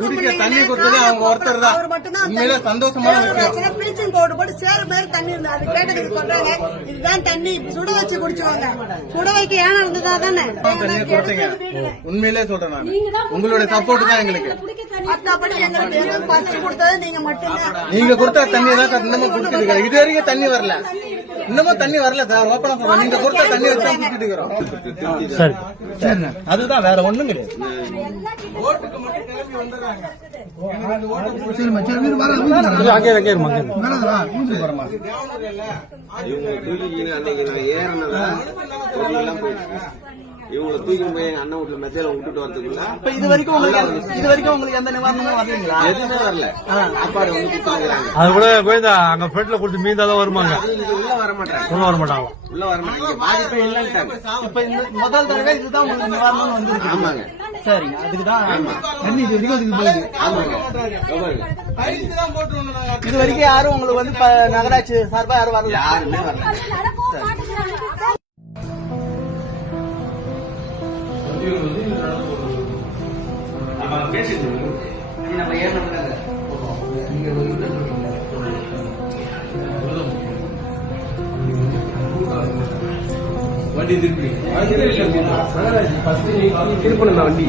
குடிக்க தண்ணி கொடுத்தது அவங்க ஒருத்தர் தான். உண்மையிலே சந்தோஷமான விஷயம். ப்ளீச்சிங் பவுடர் போட்டு சேர பேர் தண்ணி இருந்தா அது கேட்டதுக்கு சொல்றாங்க இதுதான் தண்ணி சுட வச்சு குடிச்சுவாங்க. சுட வைக்க ஏன்னா இருந்ததா தானே தண்ணி கொடுத்தீங்க. உண்மையிலே சொல்றேன் நான், உங்களுடைய சப்போர்ட் தான் எங்களுக்கு. நீங்க மட்டும்தான் நீங்க கொடுத்த தண்ணி தான் இன்னமும் குடிச்சிட்டு இது வரைக்கும் தண்ணி வரல. இன்னமும் தண்ணி வரல சார். ஓப்பனா சொல்றேன், நீங்க கொடுத்த தண்ணி வச்சு தான் குடிச்சிட்டு இருக்கிறோம். அதுதான், வேற ஒண்ணும் கிடையாது. ஓட்டுக்கு மட்டும் கிளம்பி வந்துடுறாங்க. இவங்களை தூக்கி போய் எங்க அண்ணன் வீட்டுல மெத்தையில விட்டுட்டு வரதுக்குள்ள இது வரைக்கும் உங்களுக்கு எந்த நிவாரணமும் வரலீங்களா? எதுவுமே வரல. சாப்பாடு வந்து கொடுத்துருக்காங்க. அது கூட போய் அங்க ஃபிளட்ல கொடுத்து மீந்தாதான் வருமாங்க. உள்ள வர மாட்டாங்க. உள்ள வர மாட்டாங்க. உள்ள வர மாட்டாங்க. பாதிப்பே இல்லைன்ட்டாங்க. இப்ப முதல் தடவை இதுதான் உங்களுக்கு நிவாரணம் வந்துருக்கு. ஆமாங்க. சரிங்க, அதுக்குதான் தண்ணி இது வரைக்கும் அதுக்கு போகுது. ஆமாங்க. இது வரைக்கும் யாரும் உங்களுக்கு வந்து நகராட்சி சார்பா யாரும் வரல? யாருமே வரல. வண்டி திருப்பி வண்டி